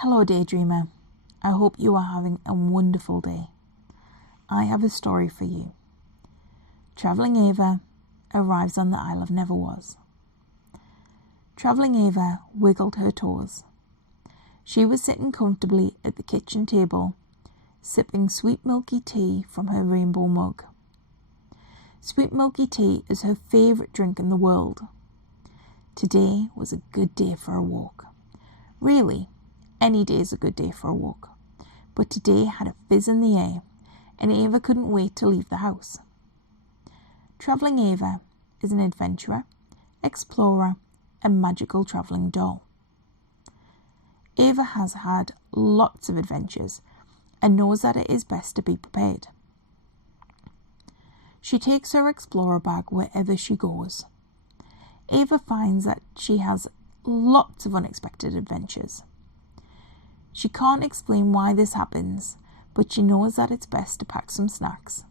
Hello, daydreamer. I hope you are having a wonderful day. I have a story for you. Travelling Ava arrives on the Isle of Neverwas. Travelling Ava wiggled her toes. She was sitting comfortably at the kitchen table, sipping sweet milky tea from her rainbow mug. Sweet milky tea is her favourite drink in the world. Today was a good day for a walk. Really, any day is a good day for a walk. But today had a fizz in the air, and Ava couldn't wait to leave the house. Travelling Ava is an adventurer, explorer, and magical travelling doll. Ava has had lots of adventures and knows that it is best to be prepared. She takes her explorer bag wherever she goes. Ava finds that she has lots of unexpected adventures. She can't explain why this happens, but she knows that it's best to pack some snacks.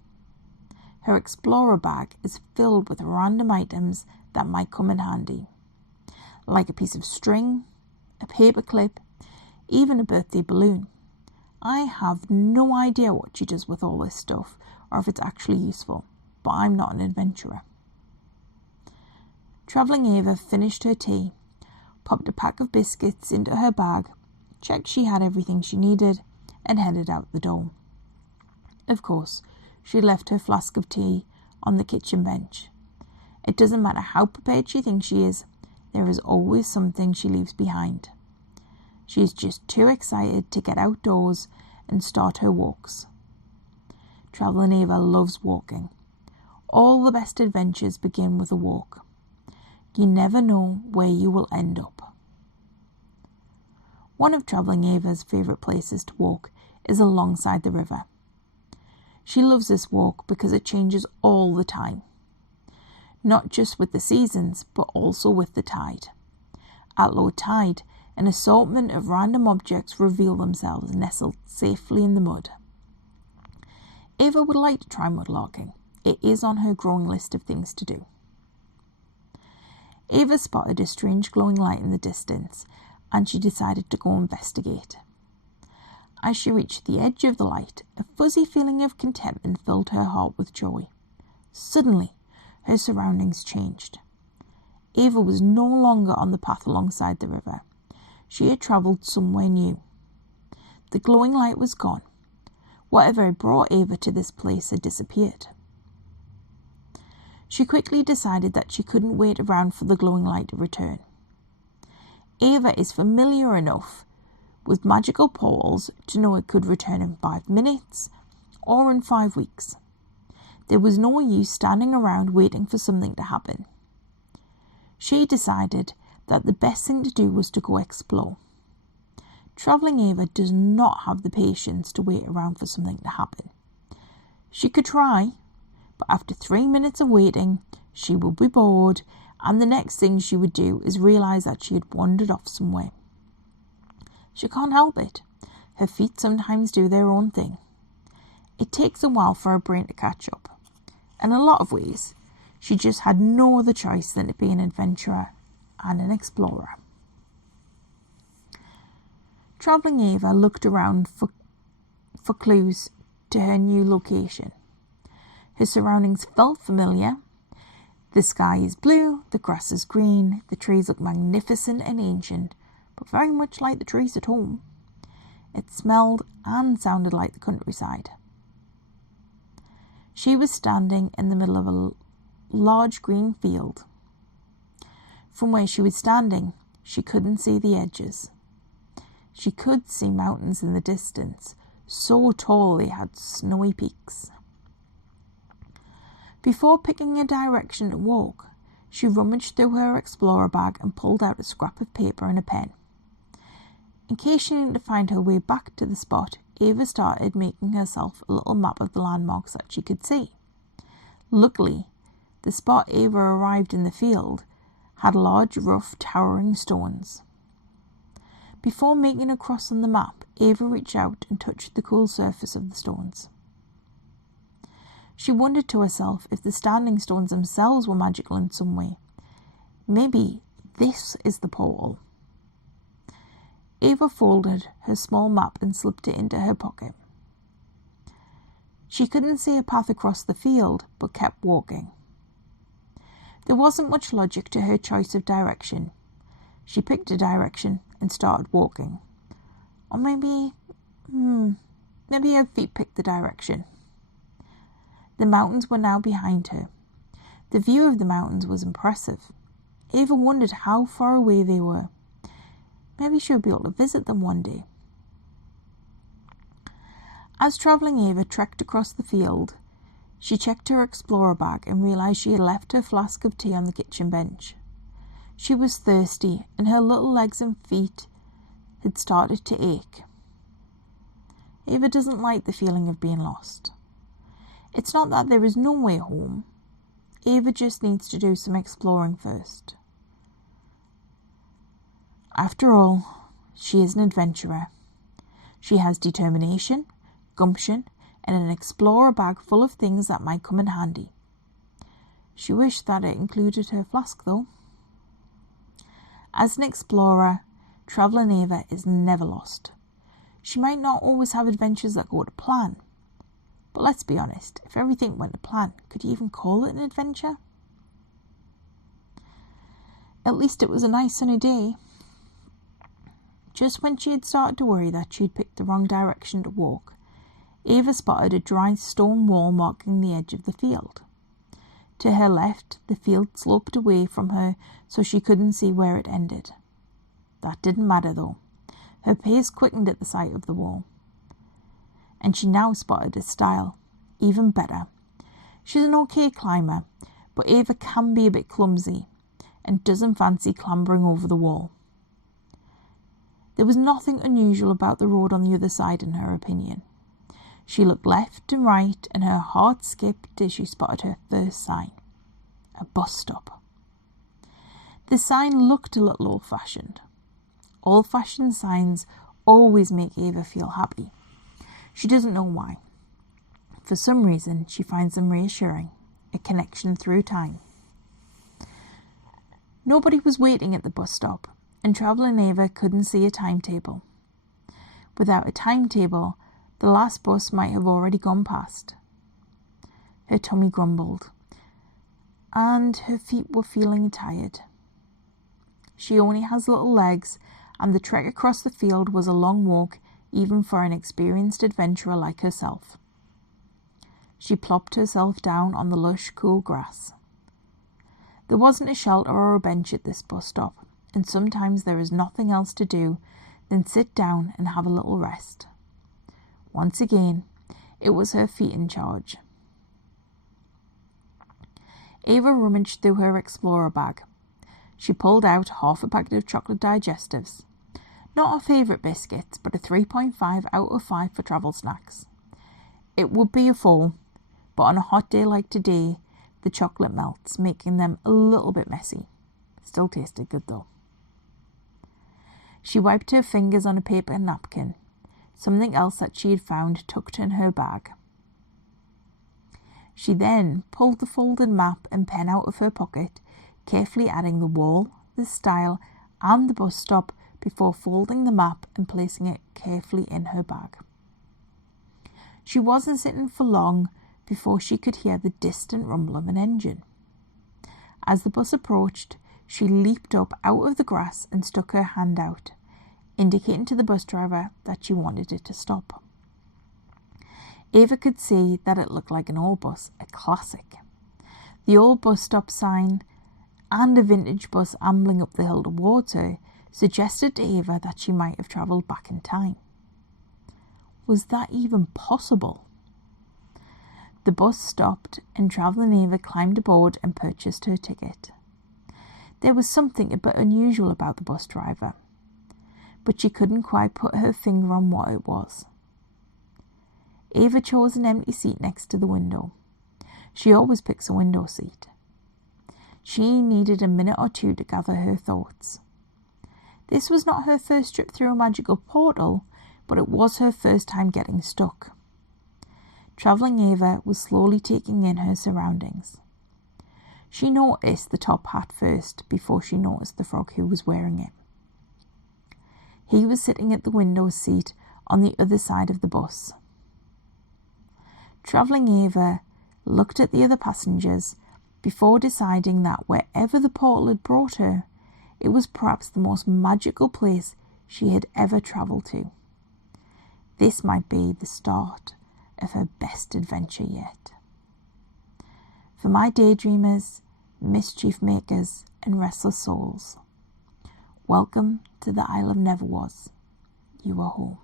Her explorer bag is filled with random items that might come in handy, like a piece of string, a paper clip, even a birthday balloon. I have no idea what she does with all this stuff or if it's actually useful, but I'm not an adventurer. Travelling Ava finished her tea, popped a pack of biscuits into her bag, checked she had everything she needed, and headed out the door. Of course, she left her flask of tea on the kitchen bench. It doesn't matter how prepared she thinks she is, there is always something she leaves behind. She is just too excited to get outdoors and start her walks. Travelling Ava loves walking. All the best adventures begin with a walk. You never know where you will end up. One of Travelling Ava's favourite places to walk is alongside the river. She loves this walk because it changes all the time. Not just with the seasons, but also with the tide. At low tide, an assortment of random objects reveal themselves nestled safely in the mud. Ava would like to try mudlarking. It is on her growing list of things to do. Ava spotted a strange glowing light in the distance, and she decided to go investigate. As she reached the edge of the light, a fuzzy feeling of contentment filled her heart with joy. Suddenly, her surroundings changed. Ava was no longer on the path alongside the river. She had travelled somewhere new. The glowing light was gone. Whatever had brought Ava to this place had disappeared. She quickly decided that she couldn't wait around for the glowing light to return. Ava is familiar enough with magical portals to know it could return in 5 minutes or in 5 weeks. There was no use standing around waiting for something to happen. She decided that the best thing to do was to go explore. Travelling Ava does not have the patience to wait around for something to happen. She could try, but after 3 minutes of waiting, she would be bored, and the next thing she would do is realise that she had wandered off somewhere. She can't help it. Her feet sometimes do their own thing. It takes a while for her brain to catch up. In a lot of ways, she just had no other choice than to be an adventurer and an explorer. Travelling Ava looked around for clues to her new location. Her surroundings felt familiar. The sky is blue, the grass is green, the trees look magnificent and ancient, but very much like the trees at home. It smelled and sounded like the countryside. She was standing in the middle of a large green field. From where she was standing, she couldn't see the edges. She could see mountains in the distance, so tall they had snowy peaks. Before picking a direction to walk, she rummaged through her explorer bag and pulled out a scrap of paper and a pen. In case she needed to find her way back to the spot, Ava started making herself a little map of the landmarks that she could see. Luckily, the spot Ava arrived in the field had large, rough, towering stones. Before making a cross on the map, Ava reached out and touched the cool surface of the stones. She wondered to herself if the standing stones themselves were magical in some way. Maybe this is the portal. Ava folded her small map and slipped it into her pocket. She couldn't see a path across the field, but kept walking. There wasn't much logic to her choice of direction. She picked a direction and started walking. Or maybe her feet picked the direction. The mountains were now behind her. The view of the mountains was impressive. Ava wondered how far away they were. Maybe she would be able to visit them one day. As Travelling Ava trekked across the field, she checked her explorer bag and realised she had left her flask of tea on the kitchen bench. She was thirsty, and her little legs and feet had started to ache. Ava doesn't like the feeling of being lost. It's not that there is no way home. Ava just needs to do some exploring first. After all, she is an adventurer. She has determination, gumption, and an explorer bag full of things that might come in handy. She wished that it included her flask, though. As an explorer, Travelling Ava is never lost. She might not always have adventures that go to plan, but let's be honest, if everything went to plan, could you even call it an adventure? At least it was a nice sunny day. Just when she had started to worry that she had picked the wrong direction to walk, Ava spotted a dry stone wall marking the edge of the field. To her left, the field sloped away from her so she couldn't see where it ended. That didn't matter though. Her pace quickened at the sight of the wall. And she now spotted a stile, even better. She's an okay climber, but Ava can be a bit clumsy and doesn't fancy clambering over the wall. There was nothing unusual about the road on the other side in her opinion. She looked left and right, and her heart skipped as she spotted her first sign. A bus stop. The sign looked a little old-fashioned. Old-fashioned signs always make Ava feel happy. She doesn't know why. For some reason, she finds them reassuring, a connection through time. Nobody was waiting at the bus stop, and Travelling Ava couldn't see a timetable. Without a timetable, the last bus might have already gone past. Her tummy grumbled, and her feet were feeling tired. She only has little legs, and the trek across the field was a long walk, even for an experienced adventurer like herself. She plopped herself down on the lush, cool grass. There wasn't a shelter or a bench at this bus stop, and sometimes there is nothing else to do than sit down and have a little rest. Once again, it was her feet in charge. Ava rummaged through her explorer bag. She pulled out half a packet of chocolate digestives. Not her favourite biscuits, but a 3.5 out of 5 for travel snacks. It would be a 4, but on a hot day like today, the chocolate melts, making them a little bit messy. Still tasted good though. She wiped her fingers on a paper napkin, something else that she had found tucked in her bag. She then pulled the folded map and pen out of her pocket, carefully adding the wall, the stile, and the bus stop before folding the map and placing it carefully in her bag. She wasn't sitting for long before she could hear the distant rumble of an engine. As the bus approached, she leaped up out of the grass and stuck her hand out, indicating to the bus driver that she wanted it to stop. Ava could see that it looked like an old bus, a classic. The old bus stop sign and a vintage bus ambling up the hill towards her suggested to Ava that she might have travelled back in time. Was that even possible? The bus stopped and Travelling Ava climbed aboard and purchased her ticket. There was something a bit unusual about the bus driver, but she couldn't quite put her finger on what it was. Ava chose an empty seat next to the window. She always picks a window seat. She needed a minute or two to gather her thoughts. This was not her first trip through a magical portal, but it was her first time getting stuck. Travelling Ava was slowly taking in her surroundings. She noticed the top hat first before she noticed the frog who was wearing it. He was sitting at the window seat on the other side of the bus. Travelling Ava looked at the other passengers before deciding that wherever the portal had brought her, it was perhaps the most magical place she had ever travelled to. This might be the start of her best adventure yet. For my daydreamers, mischief makers, and restless souls, welcome to the Isle of Neverwas. You are home.